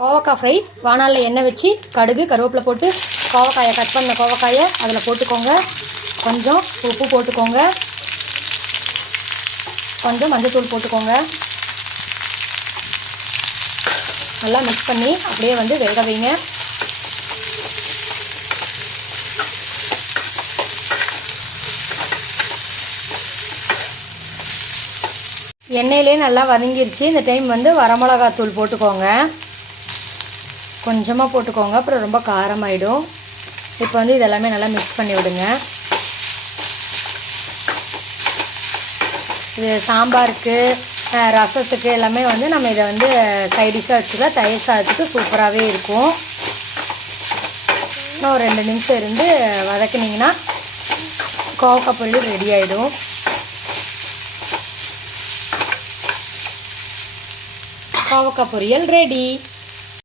கோவக்காய் ஃப்ரை. வாணலியில் எண்ணெய் வச்சு கடுகு கருவேப்பிலை போட்டு கோவக்காயை கட் பண்ண கோவக்காயை அதில் போட்டுக்கோங்க. கொஞ்சம் உப்பு போட்டுக்கோங்க, கொஞ்சம் மஞ்சள்தூள் போட்டுக்கோங்க. நல்லா மிக்ஸ் பண்ணி அப்படியே வேக வைங்க. எண்ணெயிலே நல்லா வதங்கிருச்சு. இந்த டைம் வரமிளகாத்தூள் போட்டுக்கோங்க, கொஞ்சமாக போட்டுக்கோங்க, அப்புறம் ரொம்ப காரமாயிடும். இப்போ இதெல்லாமே நல்லா மிக்ஸ் பண்ணி விடுங்க. இது சாம்பாருக்கு ரசத்துக்கு எல்லாமே நம்ம இதை சைடிஷாக வச்சுக்கலாம். தயிர் சாதத்துக்கு சூப்பராகவே இருக்கும். இன்னும் ஒரு 2 நிமிஷம் இருந்து வதக்குனிங்கன்னா கோவக்காய் பொரியல் ரெடி ஆகிடும். கோவக்காய் பொரியல் ரெடி.